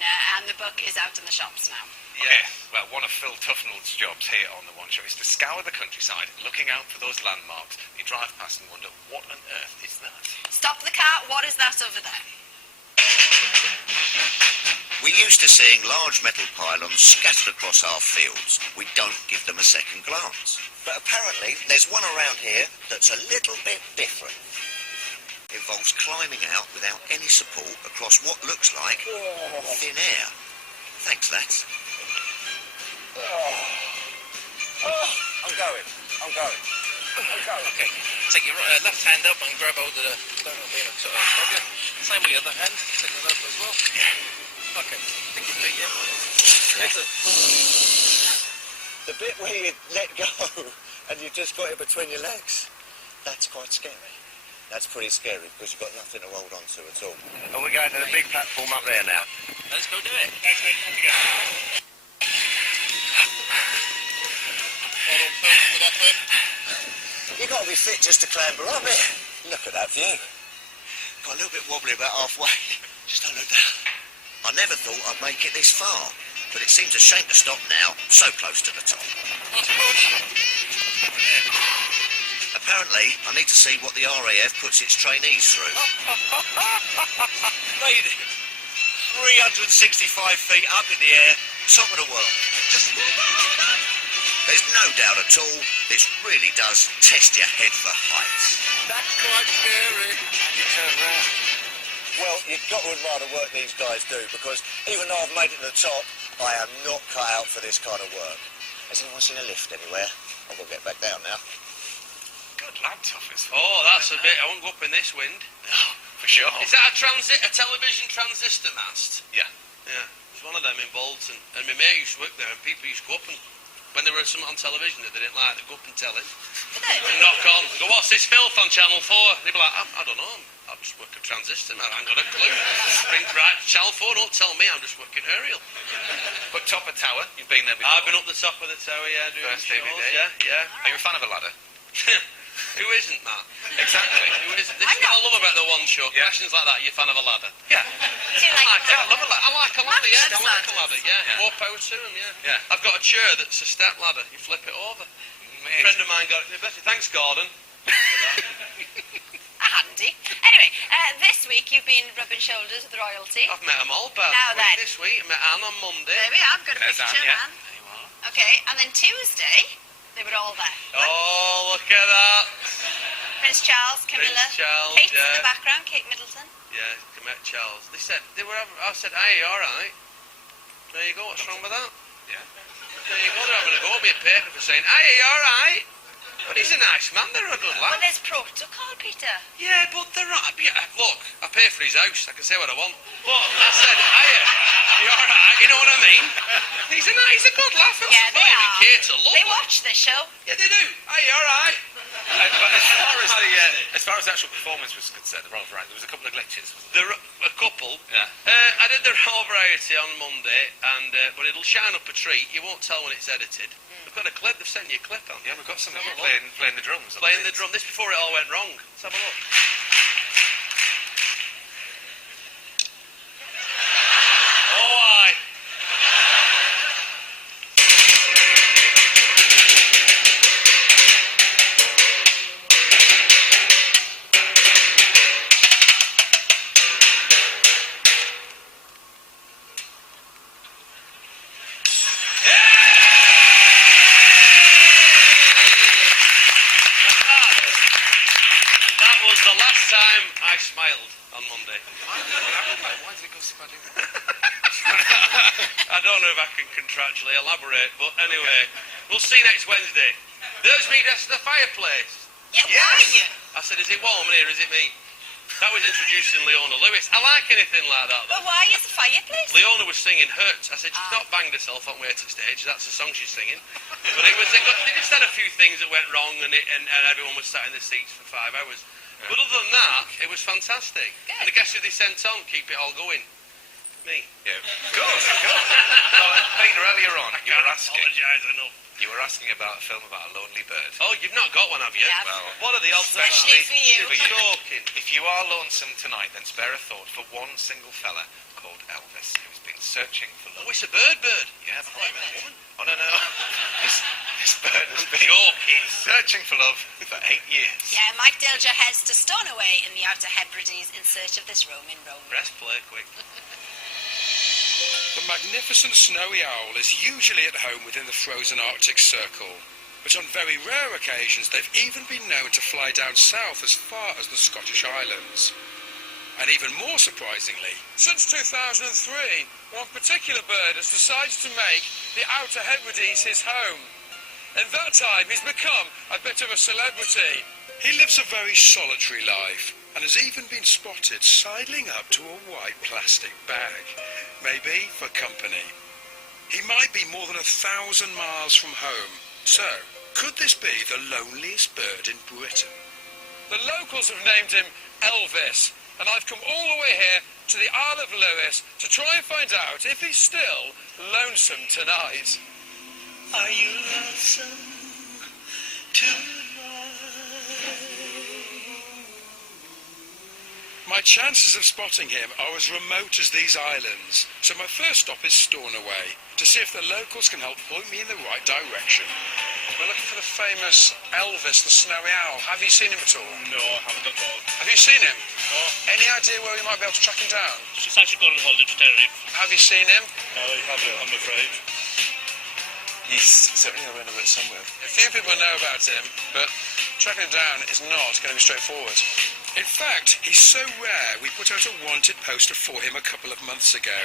and the book is out in the shops now. Yeah. Okay, well, one of Phil Tufnell's jobs here on The One Show is to scour the countryside, looking out for those landmarks. You drive past and wonder, what on earth is that? Stop the car, what is that over there? We're used to seeing large metal pylons scattered across our fields. We don't give them a second glance. But apparently, there's one around here that's a little bit different. It involves climbing out without any support across what looks like thin air. Thanks, lads. I'm going. Okay, take your left hand up and grab hold of the... That'll be a sort of problem. Same with your other hand. Take that up as well. Yeah. Okay, stick your feet in. The bit where you let go and you've just got it between your legs, that's quite scary. That's pretty scary because you've got nothing to hold on to at all. And we're going to the big platform up there now. Let's go do it. You've got to be fit just to clamber up it. Look at that view. Got a little bit wobbly about halfway. Just don't look down. I never thought I'd make it this far, but it seems a shame to stop now, so close to the top. Apparently, I need to see what the RAF puts its trainees through. Made it. 365 feet up in the air, top of the world. There's no doubt at all, this really does test your head for heights. That's quite scary. You turn round. Well, you've got to admire the work these guys do, because even though I've made it to the top, I am not cut out for this kind of work. Has anyone seen a lift anywhere? I've got to get back down now. Good lad, Tuffers. Oh, that's a bit... I won't go up in this wind. Oh, for sure. Is that a television transistor mast? Yeah. Yeah. There's one of them in Bolton. And my mate used to work there, and people used to go up and... When there was something on television that they didn't like, they'd go up and tell him. And knock on. Go, what's this filth on Channel 4? And they'd be like, I don't know. I'll just work a transistor, man. I ain't got a clue. Ring right, Channel 4, don't tell me. I'm just working aerial. But top of tower, you've been there before. I've been up the top of the tower, yeah. Doing First shows, DVD. Yeah. Are you a fan of a ladder? Who isn't that? Exactly. Who isn't? This is what I love about The One Show. Yeah. Questions like that, you're a fan of a ladder? Yeah. Do you like I love a ladder. I like a ladder, yeah. I like a ladders. ladder, yeah. Yeah. More power to them, yeah. Yeah. I've got a chair that's a step ladder. You flip it over. A friend of mine got it. Thanks, Gordon. Handy. Anyway, this week you've been rubbing shoulders with royalty. I've met them all, Beth. Now then. This week, I met Anne on Monday. There we are, I've got a There's picture, Anne, yeah. man. There you are. Okay, and then Tuesday, they were all there. Oh, look at that. Prince Charles, Camilla, Prince Charles, Kate in yeah. the background, Kate Middleton. Yeah, I met Charles. They said, I said, hey, all right. There you go, what's wrong with that? Yeah. There you go, they're having a go at me a paper for saying, hey, all right. But he's a nice man, they're a good Well, lad. there's protocol, Peter. Yeah, but they're right. Yeah, look, I pay for his house, I can say what I want. Look, I said, hiya, you all right? You know what I mean? He's a good laugh. Yeah, they are. Kate, They watch this show. Yeah, they do. Hiya, all right? But as far as the actual performance was concerned, the Royal Variety, there was a couple of glitches. There a couple. Yeah. I did the Royal Variety on Monday, and but it'll shine up a treat. You won't tell when it's edited. We've got a clip. They've sent you a clip on. Yeah, we've got some Have a look. playing the drums. Playing the drum. This before it all went wrong. Let's have a look. Oh, aye. That was the last time I smiled on Monday. Why did it go so badly? I don't know if I can contractually elaborate, but anyway, we'll see next Wednesday. There's me next to the fireplace. Yeah, why are you? I said, is it warm in here? Is it me? That was introducing Leona Lewis. I like anything like that, But though. why is the fireplace? Leona was singing Hurt. I said, she's not banged herself on way to stage. That's the song she's singing. But they just had a few things that went wrong, and everyone was sat in the seats for 5 hours. Yeah. But other than that, it was fantastic. Good. And guess who they sent on? Keep it all going. Me. Yeah. Good. Well, Peter, earlier on, I can't apologise enough. you were asking about a film about a lonely bird. Oh, you've not got one, have you? Yeah. Well, What are the odds of that? Especially for you. You're joking. If you are lonesome tonight, then spare a thought for one single fella called Elvis, who's been searching for Oh, love. it's a bird. Yeah, but I meant woman. oh no. This bird has been searching for love for 8 years. Yeah, Mike Dilger heads to Stornoway in the Outer Hebrides in search of this Roman romance. Press play quick. The magnificent snowy owl is usually at home within the frozen Arctic Circle, but on very rare occasions they've even been known to fly down south as far as the Scottish Islands. And even more surprisingly, since 2003, one particular bird has decided to make the Outer Hebrides his home. In that time, he's become a bit of a celebrity. He lives a very solitary life and has even been spotted sidling up to a white plastic bag, maybe for company. He might be more than 1,000 miles from home. So, could this be the loneliest bird in Britain? The locals have named him Elvis, and I've come all the way here to the Isle of Lewis to try and find out if he's still lonesome tonight. Are you lonesome tonight? My chances of spotting him are as remote as these islands, so my first stop is Stornoway to see if the locals can help point me in the right direction. We're looking for the famous Elvis, the snowy owl. Have you seen him at all? No, I haven't at all. Have you seen him? No. Any idea where we might be able to track him down? She's actually gone on holiday to Tenerife. Have you seen him? No, I haven't, I'm afraid. He's certainly around about somewhere. A few people know about him, but tracking him down is not going to be straightforward. In fact, he's so rare we put out a wanted poster for him a couple of months ago.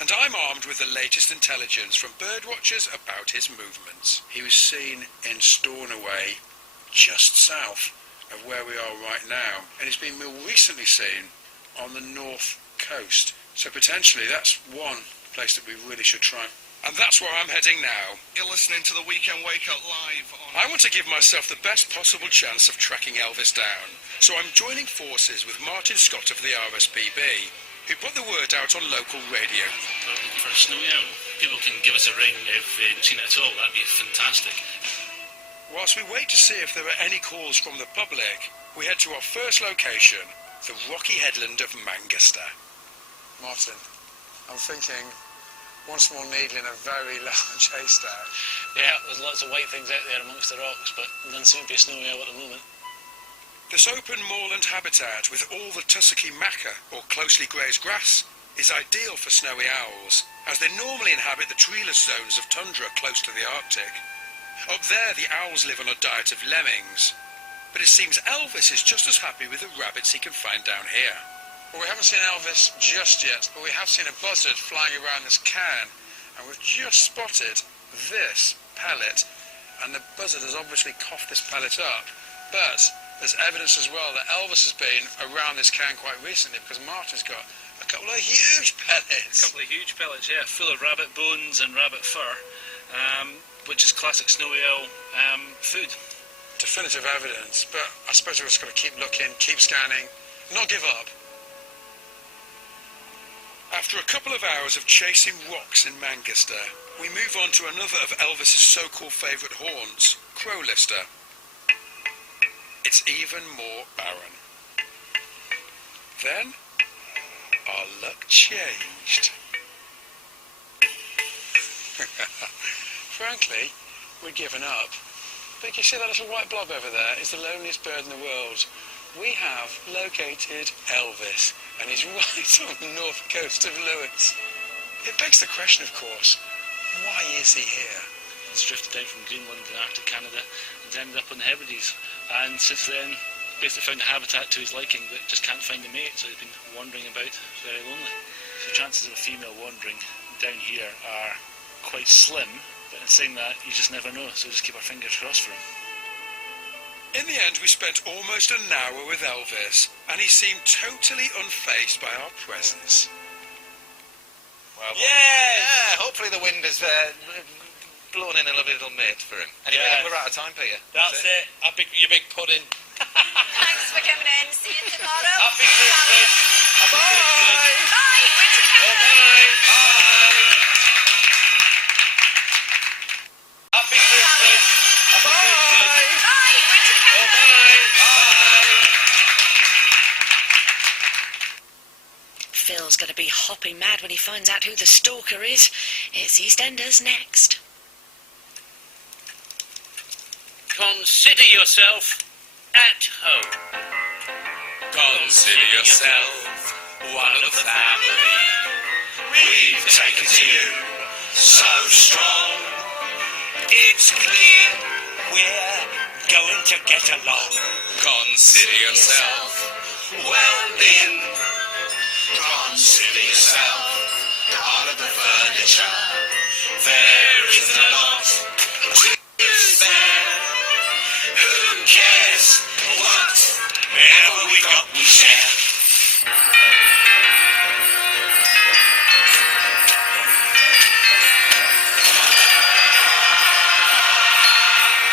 And I'm armed with the latest intelligence from birdwatchers about his movements. He was seen in Stornoway, just south of where we are right now, and he's been more recently seen on the north coast. So potentially that's one place that we really should try. And that's where I'm heading now. You're listening to the Weekend Wake Up live on... I want to give myself the best possible chance of tracking Elvis down, so I'm joining forces with Martin Scott of the RSPB, who put the word out on local radio. We're looking for a snowy owl. People can give us a ring if they've seen it at all. That'd be fantastic. Whilst we wait to see if there are any calls from the public, we head to our first location, the rocky headland of Manchester. Martin, I'm thinking one small needle in a very large haystack. Yeah, there's lots of white things out there amongst the rocks, but there doesn't seem to be a snowy owl at the moment. This open moorland habitat with all the tussocky maca, or closely grazed grass, is ideal for snowy owls, as they normally inhabit the treeless zones of tundra close to the Arctic. Up there, the owls live on a diet of lemmings, but it seems Elvis is just as happy with the rabbits he can find down here. Well, we haven't seen Elvis just yet, but we have seen a buzzard flying around this cairn, and we've just spotted this pellet, and the buzzard has obviously coughed this pellet up, but there's evidence as well that Elvis has been around this cairn quite recently, because Martin's got a couple of huge pellets. A couple of huge pellets, yeah, full of rabbit bones and rabbit fur, which is classic snowy owl food. Definitive evidence, but I suppose we're just going to keep looking, keep scanning, not give up. After a couple of hours of chasing rocks in Manchester, we move on to another of Elvis's so-called favourite haunts, Crowlister. It's even more barren. Then, our luck changed. Frankly, we'd given up. But you see that little white blob over there is the loneliest bird in the world. We have located Elvis, and he's right on the north coast of Lewis. It begs the question, of course, why is he here? He's drifted down from Greenland and Arctic Canada and ended up on the Hebrides. And since then, basically found a habitat to his liking, but just can't find a mate, so he's been wandering about, very lonely. So chances of a female wandering down here are quite slim, but in saying that, you just never know, so just keep our fingers crossed for him. In the end, we spent almost an hour with Elvis, and he seemed totally unfazed by our presence. Well, yeah, hopefully the wind has blown in a lovely little mate for him. Anyway, Yeah. we're out of time, Peter. That's it. Happy, you big pudding. Thanks for coming in. See you tomorrow. Happy Christmas. Bye! Bye. Where's the camera? Happy Christmas. Bye. Where's the camera? Phil's going to be hopping whopping mad when he finds out who the stalker is. It's EastEnders next. Consider yourself at home. Consider yourself one of the family. We've taken to you so strong. It's clear we're going to get along. Consider yourself well in. Consider yourself part of the furniture. There isn't a lot to use there. Who cares whatever we got, we share.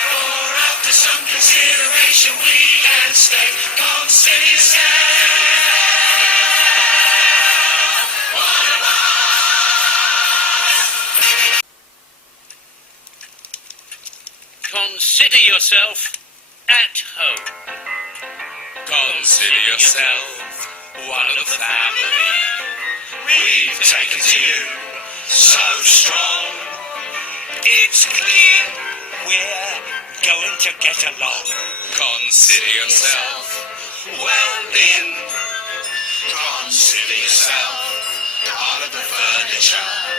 For after some consideration, we can stay. Consider yourself. Consider yourself at home. Consider yourself one of the family. We've taken to you so strong. It's clear we're going to get along. Consider yourself well in. Consider yourself part of the furniture.